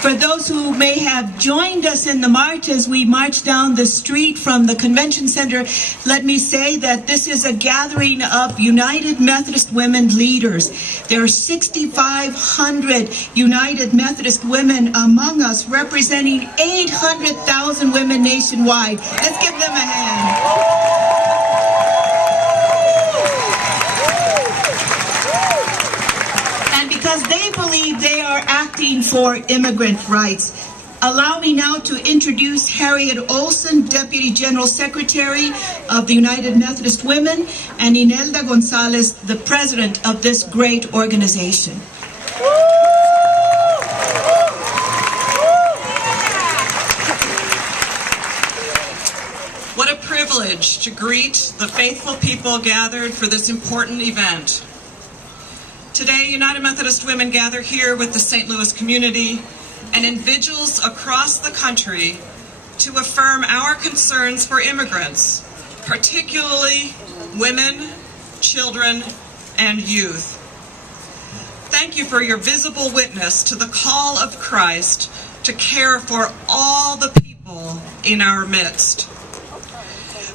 For those who may have joined us in the march as we march down the street from the convention center, let me say that this is a gathering of United Methodist Women leaders. There are 6,500 United Methodist women among us, representing 800,000 women nationwide. Let's give them a hand. Because they believe they are acting for immigrant rights. Allow me now to introduce Harriett Olson, Deputy General Secretary of the United Methodist Women, and Inelda Gonzalez, the President of this great organization. What a privilege to greet the faithful people gathered for this important event. Today, United Methodist Women gather here with the St. Louis community and in vigils across the country to affirm our concerns for immigrants, particularly women, children, and youth. Thank you for your visible witness to the call of Christ to care for all the people in our midst.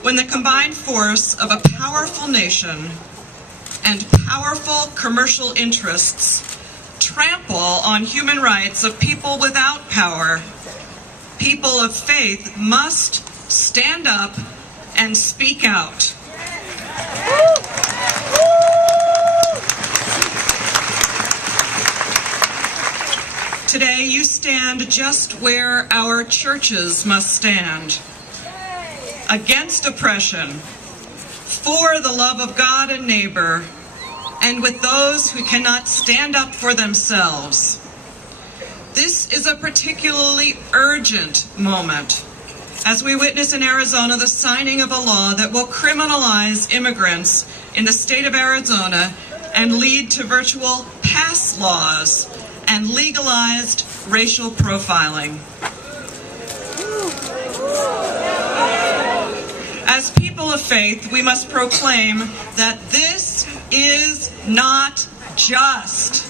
When the combined force of a powerful nation and powerful commercial interests trample on human rights of people without power, people of faith must stand up and speak out. Today, you stand just where our churches must stand, against oppression, for the love of God and neighbor, and with those who cannot stand up for themselves. This is a particularly urgent moment as we witness in Arizona the signing of a law that will criminalize immigrants in the state of Arizona and lead to virtual pass laws and legalized racial profiling. As people of faith, we must proclaim that this is not just.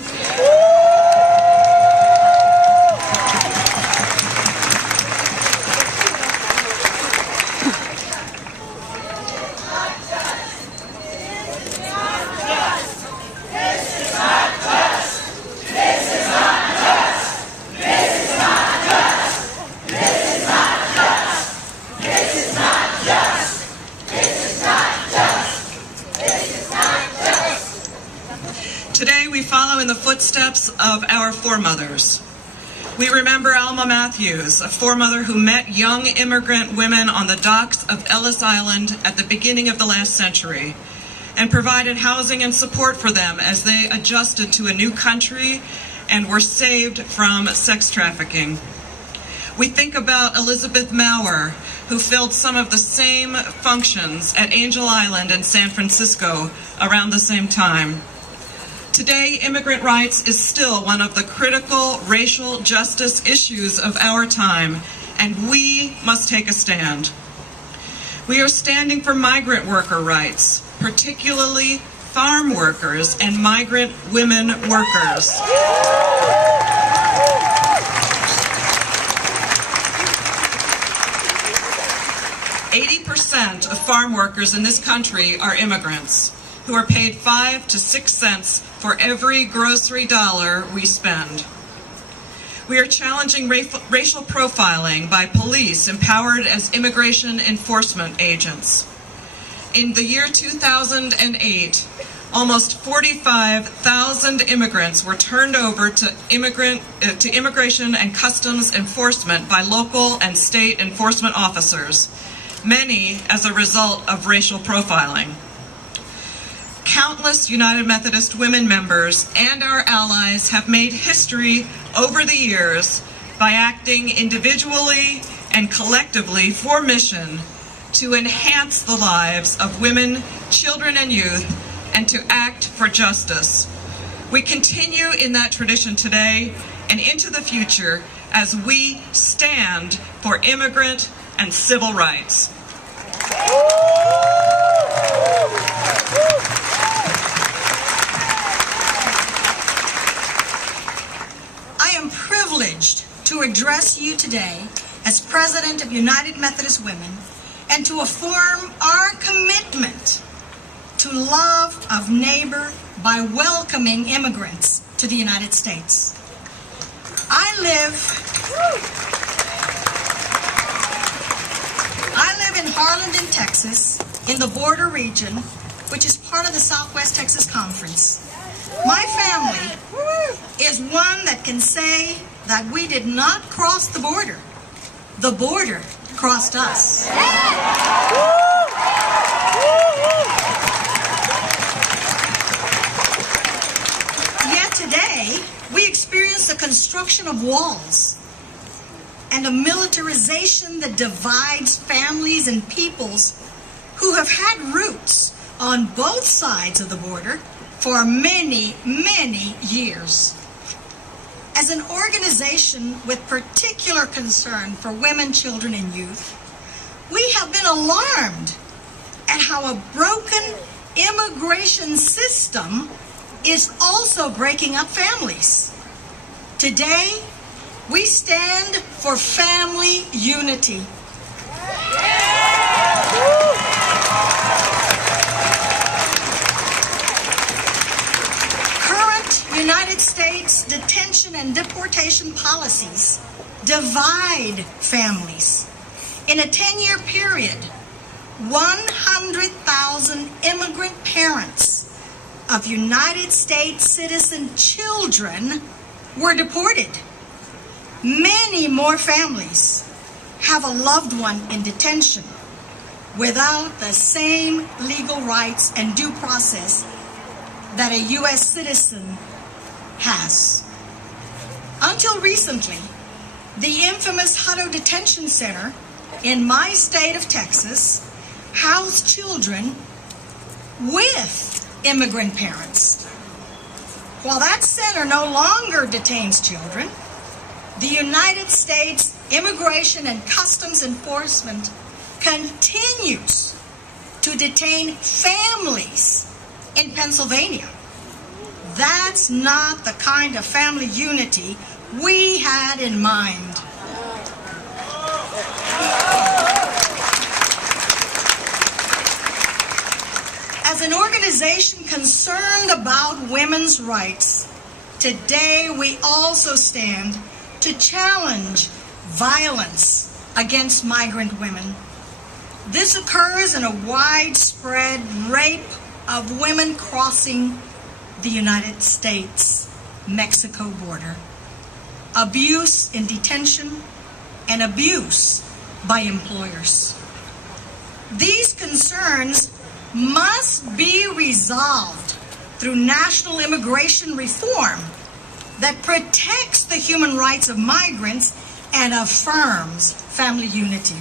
Today we follow in the footsteps of our foremothers. We remember Alma Matthews, a foremother who met young immigrant women on the docks of Ellis Island at the beginning of the last century and provided housing and support for them as they adjusted to a new country and were saved from sex trafficking. We think about Elizabeth Maurer, who filled some of the same functions at Angel Island in San Francisco around the same time. Today, immigrant rights is still one of the critical racial justice issues of our time, and we must take a stand. We are standing for migrant worker rights, particularly farm workers and migrant women workers. 80% of farm workers in this country are immigrants who are paid 5 to 6 cents for every grocery dollar we spend. We are challenging racial profiling by police empowered as immigration enforcement agents. In the year 2008, almost 45,000 immigrants were turned over to Immigration and Customs Enforcement by local and state enforcement officers, many as a result of racial profiling. Countless United Methodist Women members and our allies have made history over the years by acting individually and collectively for mission to enhance the lives of women, children, and youth, and to act for justice. We continue in that tradition today and into the future as we stand for immigrant and civil rights. I am privileged to address you today as President of United Methodist Women and to affirm our commitment to love of neighbor by welcoming immigrants to the United States. I live in Harlingen, Texas, in the border region, which is part of the Southwest Texas Conference. My family is one that can say that we did not cross the border. The border crossed us. Yet today, we experience the construction of walls and a militarization that divides families and peoples who have had roots on both sides of the border for many, many years. As an organization with particular concern for women, children, and youth, we have been alarmed at how a broken immigration system is also breaking up families. Today, we stand for family unity. Current United States detention and deportation policies divide families. In a 10-year period, 100,000 immigrant parents of United States citizen children were deported. Many more families have a loved one in detention without the same legal rights and due process that a U.S. citizen has. Until recently, the infamous Hutto Detention Center in my state of Texas housed children with immigrant parents. While that center no longer detains children, the United States Immigration and Customs Enforcement continues to detain families in Pennsylvania. That's not the kind of family unity we had in mind. As an organization concerned about women's rights, today we also stand to challenge violence against migrant women. This occurs in a widespread rape of women crossing the United States-Mexico border, abuse in detention, and abuse by employers. These concerns must be resolved through national immigration reform that protects the human rights of migrants and affirms family unity.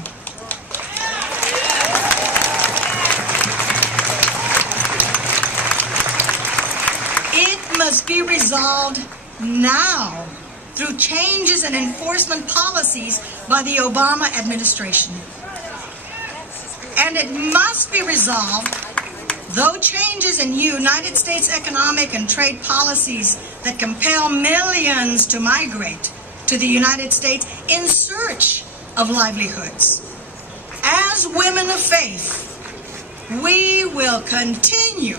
It must be resolved now through changes in enforcement policies by the Obama administration. And it must be resolved though changes in United States economic and trade policies that compel millions to migrate to the United States in search of livelihoods. As women of faith, we will continue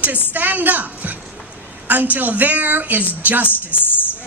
to stand up until there is justice.